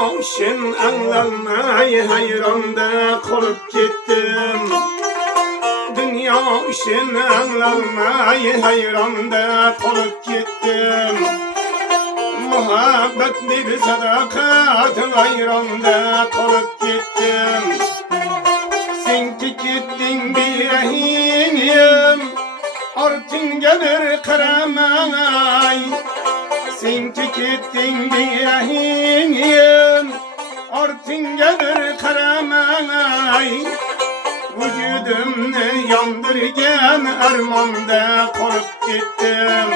Oşun anlanmay hayronda kolup gittim. Dünya işin anlanmay hayronda kolup gittim. Muhabbet bir sadakat hayronda kolup gittim. Sen ki gittin bir rehinim, artın gelir karamay. Sen ki gittin bir rehinim, artın gelir karamay. Vücudumni yandırgan armonda kolup gittim.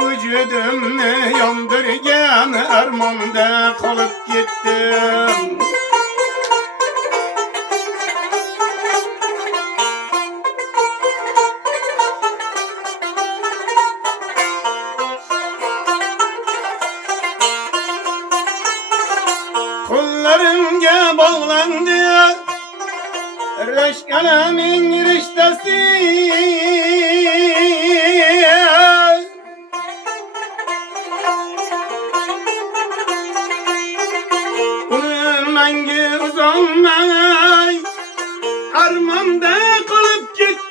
Vücudumni yandırgan armonda kolup gittim. Kollarımga bağlandı reşk alamin riştesi. Onun mengi uzanmay armanda kalıp gittim.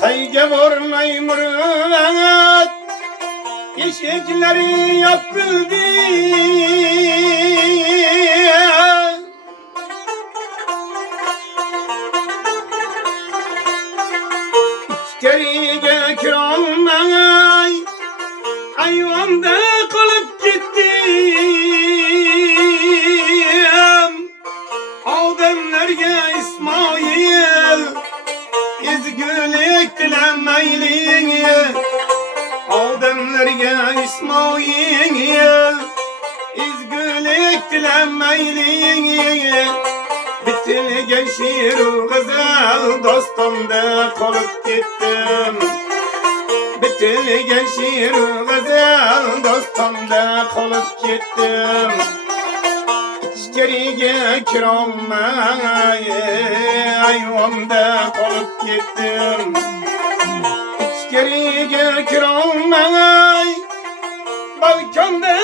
Hayge varmay murat, eşekleri yapıldı. İçkeriye kiramay, ayvanda kalıp gittim. Ademlerge İsmail, izgülük dilemeyli. Ademlerge İsmail, izgülük dilemeyli. Bitilgen şiir güzel dostumda kalıp gittim. Bitilgen şiir güzel dostumda kalıp gittim. İçkeriye kiramay ayvanda kalıp gittim. İçkeriye kiramay balkonda